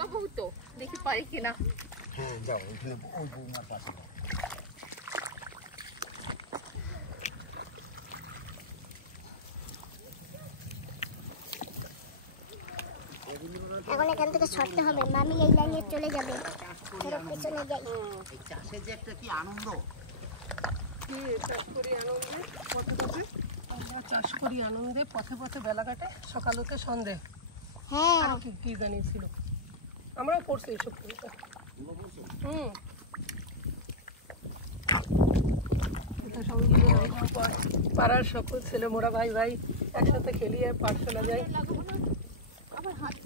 লাগাবো তো, দেখি পারি কিনা। হ্যাঁ যাও, ওখানে ওই বৌমার পাশে যাও। এখন এখান থেকে ছড়তে হবে, মামি এই লাইনে চলে যাবে, পেছনে যাই। এই চাষে যে একটা কি আনন্দ, কি চাষ করি আনন্দে পথে পথে, আমরা চাষ করি আনন্দে পথে পথে বেলা কাটে, সকাল হতে সন্ধে। হ্যাঁ আরো কি কি জানিয়েছিল, আমরাও পড়ছি এইসব কবিতা। পাড়ার সকল ছেলে মোরা ভাই ভাই একসাথে খেলিয়ে পাঠশালা যাই। আবার হাত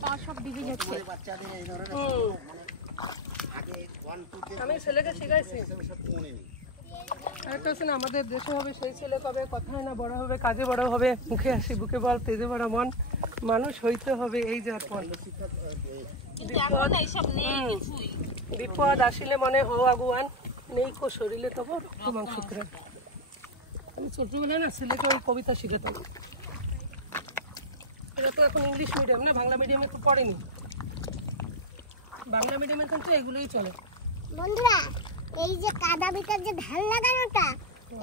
পা সব দিকে যাচ্ছে। বাচ্চাদের এই ধরনের আগে 1 2 3 আমি ছেলেকে শিখাইছি। সব মনে নেই। আরেকটা হচ্ছে না, আমাদের দেশে হবে সেই ছেলে কবে, কথায় না বড় হবে, কাজে বড় হবে, মুখে হাসি বুকে বল, তেজে ভরা মন, মানুষ হইতে হবে এই যার পর। বিপদ আসিলে মনে হও আগুয়ান, নেই কো শরীরে তবু রক্ত মাংস করে। আমি ছোটবেলায় না ছেলেকে ওই কবিতা শিখাতাম। এটা তো এখন ইংলিশ মিডিয়াম না, বাংলা মিডিয়ামে তো পড়েনি। বাংলা মিডিয়ামে কিন্তু এগুলোই চলে। বন্ধুরা, এই যে কাদা বিটার যে ধান লাগানোটা,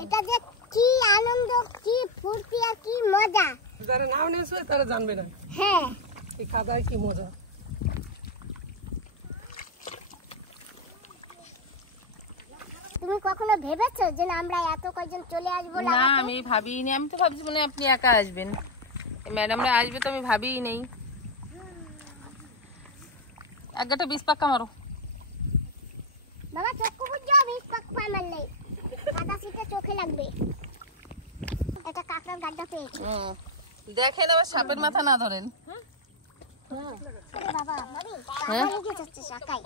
এটা যে কি আনন্দ, কি ফুর্তি আর কি মজা। যারা নাও নিয়েছে তারা জানবে না হ্যাঁ, এই কাদায় কি মজা। তুমি কখনো ভেবেছো যে না আমরা এত কয়জন চলে আসবো না, লাগাতে? আমি ভাবিনি। আমি তো ভাবছি মানে আপনি একা আসবেন, ম্যাডামরা আসবে তো আমি ভাবিই নেই। এক গাঁটা 20 পাক্কা মারো। বাবা চক্ষু বুঝছো, আমি পাক পারমান নেই, কাদা সিটে চোখে লাগবে। একটা কাকড়ার গাড্ডা পেয়েছি। দেখেন আবার সাপের মাথা না ধরেন। আরে বাবা, মামি কাদা লেগে যাচ্ছে শাকায়।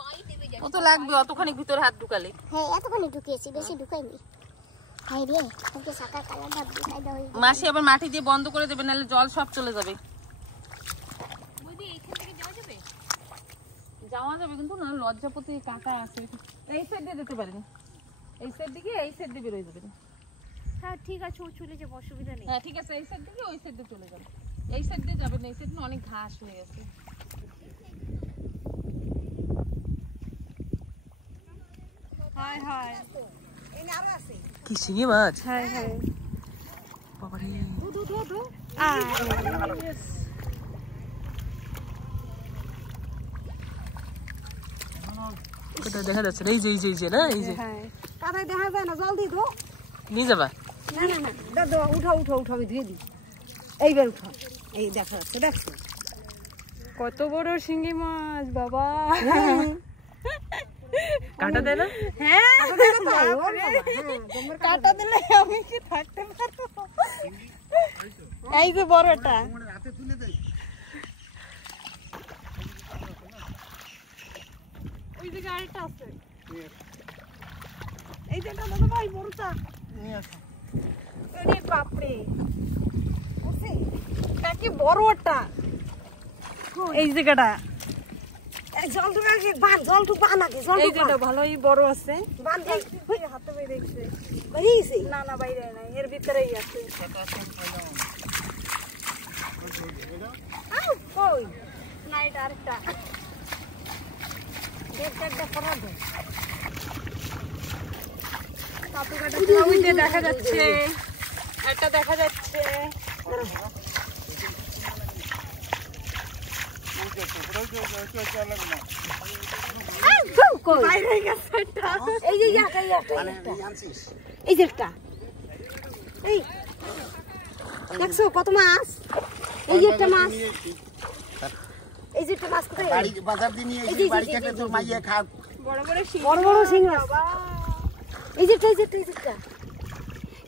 ও তো লাগবে, অতখানি ভিতরে হাত ঢুকালে। হ্যাঁ, এতখানি ঢুকিয়েছি, বেশি ঢুকাইনি। হাই রে, ওকে শাকার কালারটা দেখাই দাও। মাসি আবার মাটি দিয়ে বন্ধ করে দেবে, নাহলে জল সব চলে যাবে। যাওয়া যাবে কিন্তু না, লজ্জাপতি কাঁটা আছে। এই সাইড দিয়ে যেতে পারেন, এই সাইড দিকে, এই সাইড দিয়ে বেরোয় যাবেন। হ্যাঁ ঠিক আছে, ও চলে যাবে, অসুবিধা নেই। হ্যাঁ ঠিক আছে, এই সাইড থেকে ওই সাইড দিয়ে চলে যাবেন। এই সাইড দিয়ে যাবেন, এই সাইড অনেক ঘাস হয়ে গেছে। হাই হাই, কি শিঙি মাছ? High high. বাবারে, কোথায় দেখা যাচ্ছে না? এই যে এই যে এই যে না, এই যে কাদায় দেখা যায় না, জল দিয়ে দো। নিয়ে যাবা? না না না, দাদা উঠাও উঠাও উঠাও, আমি ধুয়ে দিই। এইবার উঠাও, এই দেখা যাচ্ছে, দেখছো কত বড় শিঙ্গি মাছ বাবা। কাটা দেয় না? হ্যাঁ কাটা দিলে আমি কি থাকতে পারবো? এই যে বড়টা, হাতে তুলে দেই। ওই যে গাড়িটা আছে, এই যে দাদা ভাই বড়টা নিয়ে আসো। আরে বাপরে, কি বড়টা এই জায়গাটা। জলটুকু আগে বান, জলটুকু বান আগে, এই যেটা ভালোই বড় আছে। বান হাতে বাইরে দেখছে, বাইরেছে? না না বাইরে নাই, এর ভিতরেই আছে। কই না, এটা আরেকটা দেখা যাচ্ছে, একটা দেখা যাচ্ছে। দেখছো কত মাছ, এই যে একটা মাছ, এই যে একটা মাছ কোথায় বাজার দিয়ে নিয়ে এসে বাড়ি কেটে তোর মাইয়া খা। বড় বড় শিং মাছ, এই যে এই যে এই যে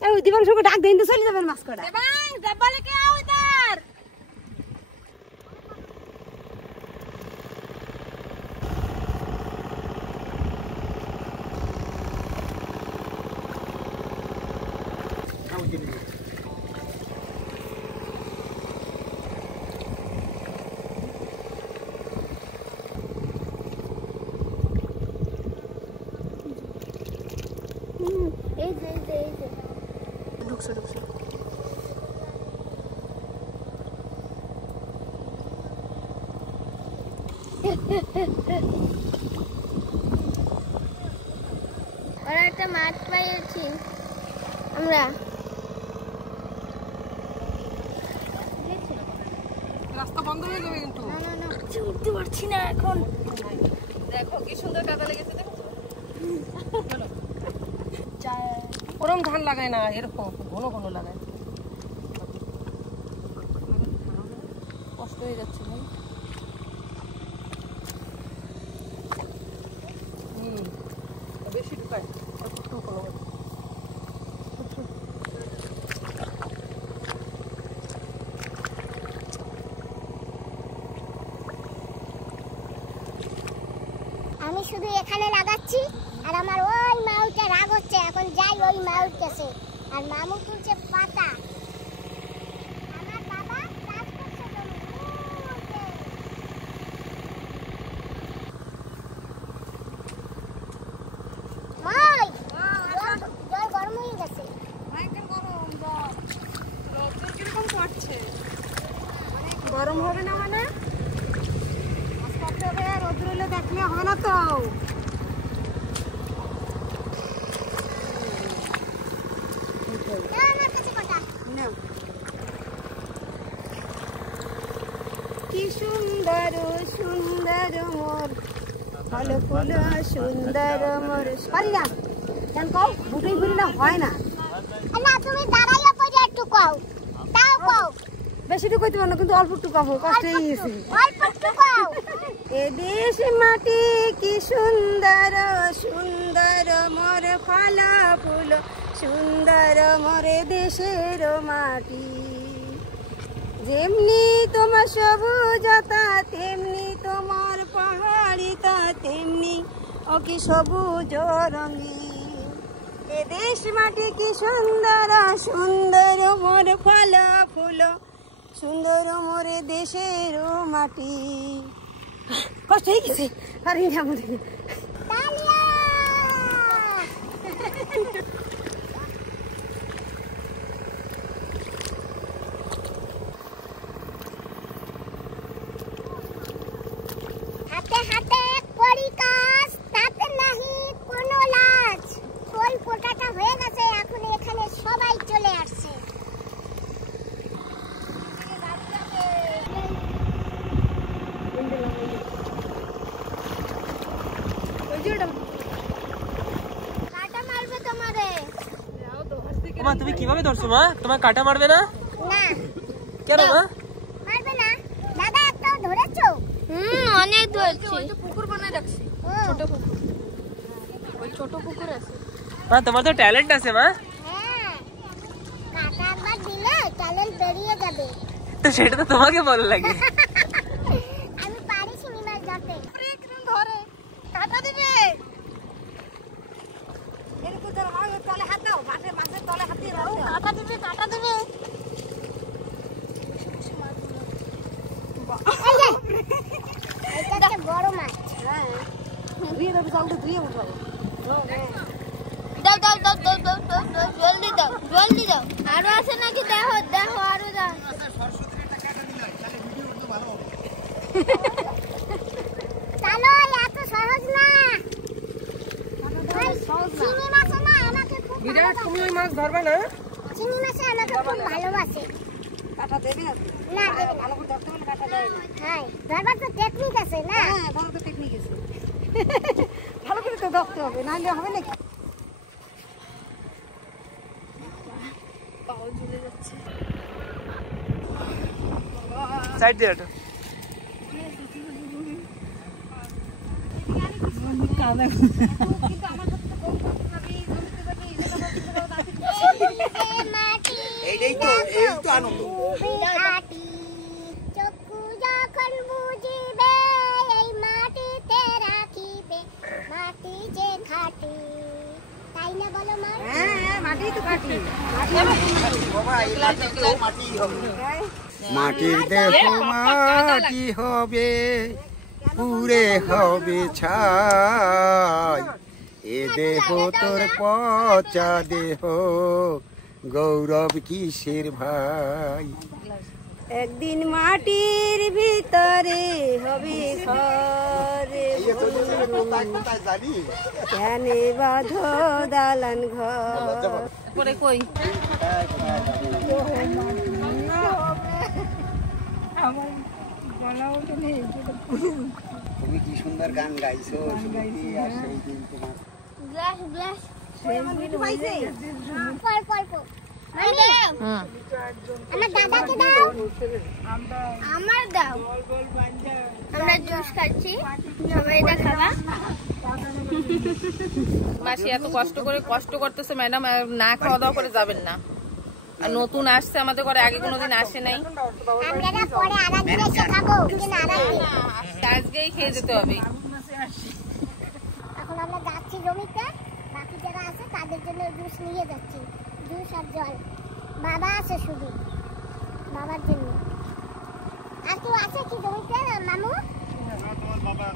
এই দিবাংশুকে ডাক দেন তো চলে যাবেন মাছ কটা। দেবাং ডাব্বা লেকে আও ইধার। ঢুকছে ঢুকছে। ওরা একটা মাঠ পাইছি আমরা। রাস্তা বন্ধ হয়ে যাবে কিন্তু। না না না উঠতে পারছি না এখন। দেখো কি সুন্দর কাদা লেগেছে, দেখো ওরম ধান লাগায় না, এরকম ঘন ঘন লাগায়। কষ্ট হয়ে যাচ্ছে ভাই। বেশি ঢুকায়। আমি শুধু এখানে লাগাচ্ছি আর আমার ওই মাউটা রাগ হচ্ছে। এখন যাই ওই মাউর কাছে, আর মামু তুলছে পাতা। আমার বাবা কাজ করছে জমি। মাই জল গরম হয়ে গেছে। কিরকম পড়ছে? গরম হবে না মানে আস্তে হবে, রোদ্র হলে দেখলে হবে না তো। আমার কাছে কটা কি সুন্দর সুন্দর মোর ফল ফুল সুন্দর মোর। পারি না কেন কও, বুটেই ফুলি না হয় না। না তুমি দাঁড়াইয়া পড়ে একটু কও, তাও কও। বেশি টুকু হইতে পারো না, কিন্তু অল্প টুকু হবো, কষ্ট হয়ে গেছে। অল্প একটু কও। এ দেশ মাটি কি সুন্দর সুন্দর মোর ফল ফুল সুন্দর মোর দেশের মাটি। যেমনি তোমার সবুজতা তেমনি তোমার পাহাড়িতা, তেমনি ও কি সবুজ রঙিন। এ দেশ মাটি কি সুন্দর সুন্দর মোর ফল ফুল সুন্দর মোর দেশের মাটি। কষ্ট হয়ে গেছে, পারি না আমাদের। তালিয়া হাতে হাতে করি কাজ, তাতে নাহি কোনো লাজ। ফুল ফোটাটা হয়ে গেছে, এখন এখানে সবাই চলে আসছে। কাটা মারবে তোমারে। মা তুমি কিভাবে ধরছো মা? তোমার কাটা মারবে না না কেন মা? মারবে না দাদা, একটা ধরেছো? অনেক ধরেছি। ওই যে পুকুর বানায় রাখছি, ছোট পুকুর, ওই ছোট পুকুর আছে। মা তোমার তো ট্যালেন্ট আছে মা। হ্যাঁ, কাটা একবার দিলে ট্যালেন্ট বেরিয়ে যাবে। তো সেটা তো তোমাকে ভালো লাগে। আমি পারি শিঙি মাছ ধরতে। ধরে কাটা দিবে, এরকম তলে হাত দাও, মাছের তলে হাত দিয়ে কাটা দিবে, কাটা দিবে। এই যে, এটা একটা বড় মাছ। ধুয়ে দেবে, জলটা ধুয়ে উঠাও। দাও দাও দাও দাও দাও দাও দাও, জলদি দাও, জলদি দাও। আরো আছে নাকি? দেখো দেখো, আরো দাও। চলো, এত সহজ না। চিংড়ি মাছে না আমাকে খুব বিরাট, তুমি ওই মাছ ধরবে না? চিংড়ি মাছে আমাকে খুব ভালোবাসে। কাটা দেবে না? না দেবে না। ভালো করে ধরতে হলে কাটা দেয় না। হ্যাঁ, ধরবার তো টেকনিক আছে না। হ্যাঁ, ভালো তো টেকনিক আছে। ভালো করে তো ধরতে হবে, নাহলে হবে নাকি? সাইড দিয়ে ওঠো। এইটাই তো, এই তো আনন্দ। চক্ষু যখন বুঝিবে এই মাটিতে রাখিবে, মাটি যে খাটি। তাই না বলো মা? হ্যাঁ, মাটি তো কাটি। মাটির দেহ মাটি হবে, পুরে হবে ছাই। এ দেহ তোর পচা দেহ, গৌরব কিসের ভাই। একদিন মাটির ভিতরে হবে ঘর। কোথায় কোথায় জানি কেনে বাঁধো দালান ঘর পরে কই তুমি কি সুন্দর গান গাইছো সুমতি, আর সেই দিন তোমার গ্লাস গ্লাস পর পর পর মানে আমার দাদাকে দাও আমার দাও আমরা জুস খাচ্ছি সবাই এটা খাবা মাসি এত কষ্ট করতেছে ম্যাডাম, না খাওয়া দাওয়া করে যাবেন না। আর নতুন আসছে আমাদের ঘরে, আগে কোনোদিন আসে নাই। আমরা পরে আরেকদিন এসে খাবো কিন্তু আরেকদিন আজকেই খেয়ে যেতে হবে। এখন আমরা যাচ্ছি জমিতে, বাকি যারা আছে তাদের জন্য জুস নিয়ে যাচ্ছি, জুস আর জল। বাবা আছে শুধু, বাবার জন্য। আর কেউ আছে কি জমিতে মামু? তোমার বাবা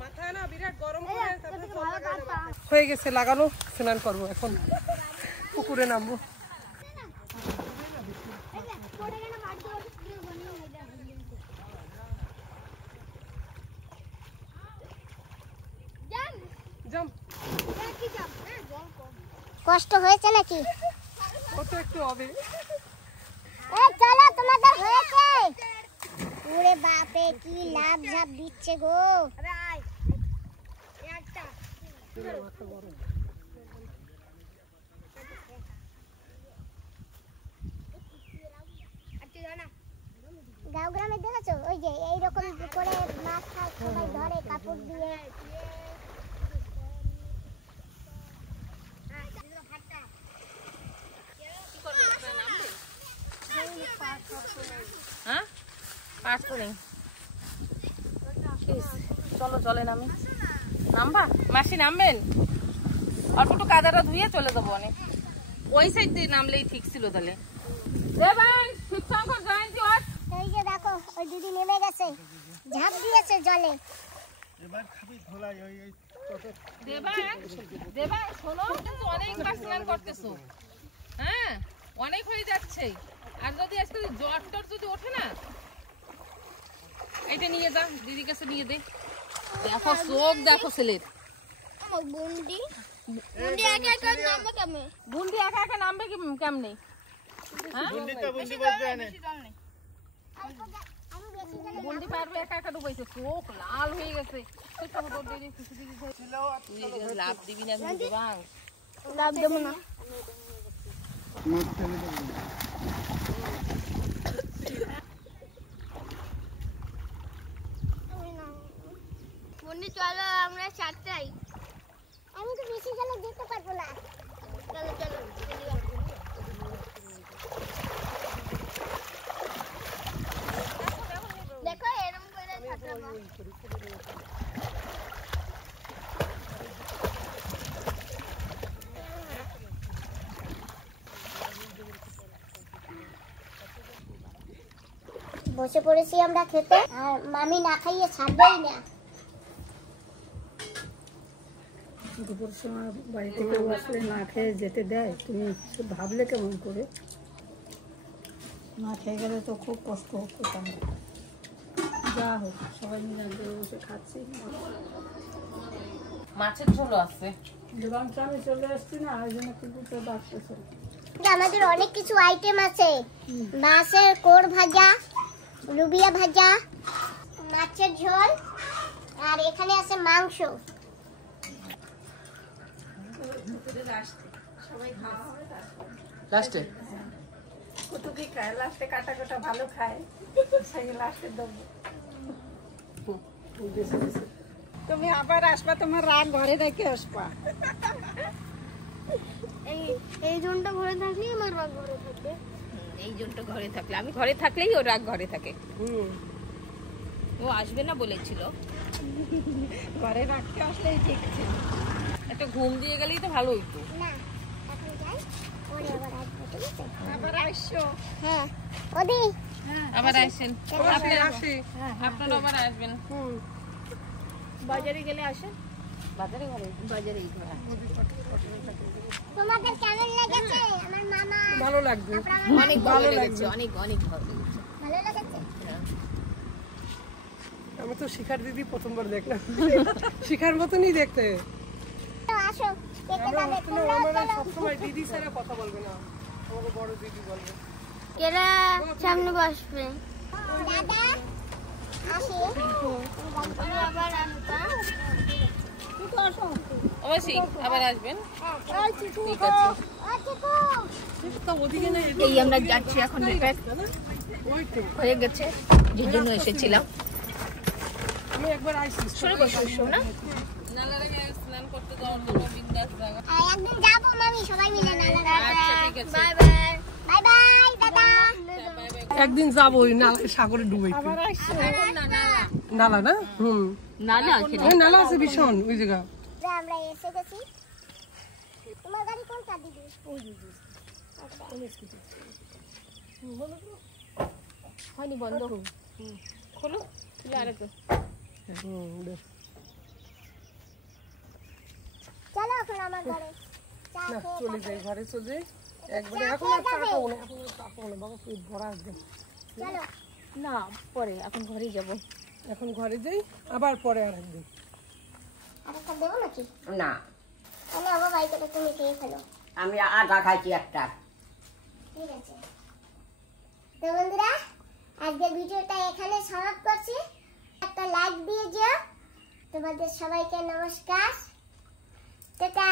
মাথায় না বিরাট গরম হয়ে গেছে লাগানো, স্নান করবো এখন, পুকুরে নামবো। কষ্ট হয়েছে নাকি? কত একটু হবে। এই চলো তোমাদের হয়েছে। ওরে বাপে কি লাভ ঝাপ দিচ্ছে গো। গাঁও গ্রামে দেখেছো ওই যে এইরকম করে মাছ সবাই ধরে কাপড় দিয়ে। হ্যাঁ পাঁচ করে চলো, চলে নামি। নামবা মাসি, নামবেন? অল্প একটু কাদাটা ধুয়ে চলে যাবো অনেক। ওই সাইড দিয়ে নামলেই ঠিক ছিল। তাহলে এই যে দেখো ওই দিদি নেমে গেছে, ঝাঁপ দিয়েছে জলে। দেবা শোনো, কিন্তু অনেকবার স্নান করতেছো, হ্যাঁ অনেক হয়ে যাচ্ছে। আর যদি আজকে জ্বর টর যদি ওঠে না, এটা নিয়ে যা, দিদির কাছে নিয়ে দে। দেখো চোখ দেখো ছেলের। বুন্ডি একা একা নামবে কেমনে? বুন্দি একা একা নামবে কেমনে? হ্যাঁ বুন্দি পারবে একা একা ডুবাইছে, চোখ লাল হয়ে গেছে। লাভ দিবি না কিন্তু বাং, লাভ দেবো না। বন্ধু চলো আমরা চারটাই। আমি তো বেশি গেলে যেতে পারবো না। চলো চলো দেখো এরকম করে ছাত্ররা বসে পড়েছি আমরা খেতে, আর মামি না খাইয়ে ছাড়বেই না। দুপুর সময় বাড়ি থেকে আসলে না খেয়ে যেতে দেয়, তুমি ভাবলে কেমন করে? না খেয়ে গেলে তো খুব কষ্ট করতাম। যা হোক সবাই মিলে বসে খাচ্ছি। মাছের ঝোল আছে। দোকানটা আমি চলে আসছি না, ওই জন্য কিন্তু তো ডাকতেছে। আমাদের অনেক কিছু আইটেম আছে, মাছের কোর ভাজা, লুবিয়া ভাজা, মাছের ঝোল, আর এখানে আছে মাংস। লাস্টে কত কি খায়, লাস্টে কাটা কাটা ভালো খায়, সেই লাস্টে দেবো। তুমি আবার আসবা, তোমার রাগ ঘরে রেখে আসবা। এই জোনটা ঘরে থাকলে আমার রাগ ঘরে থাকবে। এই জন্য ঘরে থাকলে, আমি ঘরে থাকলেই ও রাগ ঘরে থাকে। ও আসবে না বলেছিল, ঘরে রাখতে আসলেই ঠিক ছিল। একটা ঘুম দিয়ে গেলেই তো ভালো হইতো। না এখন যাই, পরে আবার আসবো, ঠিক আছে? আবার আসছো? হ্যাঁ ওদি আবার আসেন, আপনারা আবার আসবেন। বাজারে গেলে আসেন। বাজারে ঘরে বাজারে তোমাদের কেমন লেগেছে আমার মামা? ভালো লাগবে, অনেক ভালো লেগেছে, অনেক অনেক ভালো লেগেছে। ভালো লেগেছে? আমি তো শিখার দিদি প্রথমবার দেখলাম, শিখার মতনই দেখতে। তো আসো দেখে আমরা যাবে হোস্টেলে তোমরাও আমরা চলো। সবসময় দিদি ছাড়া কথা বলবে না, আমাকে বড় দিদি বলবে। কেরা সামনে বসবে? দাদা আসি, আমি আবার আসতাম। তুই তো আসো। অবশ্যই আবার আসবেন। ওই চিকু, ঠিক আছে। ওই চিকু। তো ওদিকে না, এই আমরা যাচ্ছি এখন, ওই তো হয়ে গেছে, যে জন্য এসেছিলাম। আমি একবার আইসি শুরু করছো না? নালারে স্নান করতে যাওয়ার জন্য বিন্দাস জায়গা। আর একদিন যাবো মামি সবাই মিলে নালা। আচ্ছা ঠিক আছে। Bye bye. বাই বাই দাদা। একদিন যাবো ওই নালায় সাগরে ডুবাইতে। এখন না নালা। নালা না? নালা ওই নালা আছে ভীষণ ওই জায়গা। আমরা এসে গেছি। তোমার গাড়ি কোনটা দিদি? ওই দিদি। হয়নি, বন্ধ খোলো, খুলে আরেকটা। চলো এখন আমার ঘরে। চা না খেয়ে চলে যাই, ঘরে চলে যাই একবারে। এখন আর চা খাবো না, এখন আর চা খাবো না, বাবা পেট ভরা আসবে। চলো। না পরে, এখন ঘরেই যাব। এখন ঘরে যাই, আবার পরে আর একদিন। আরেকটা দেবো নাকি? না, তাহলে আমার বাড়িতে তুমি খেয়ে ফেলো। আমি আধা খাইছি একটা। ঠিক আছে। তো বন্ধুরা আজকের ভিডিওটা এখানে সমাপ্ত করছি। একটা লাইক দিয়ে যেও। তোমাদের সবাইকে নমস্কার। টাটা।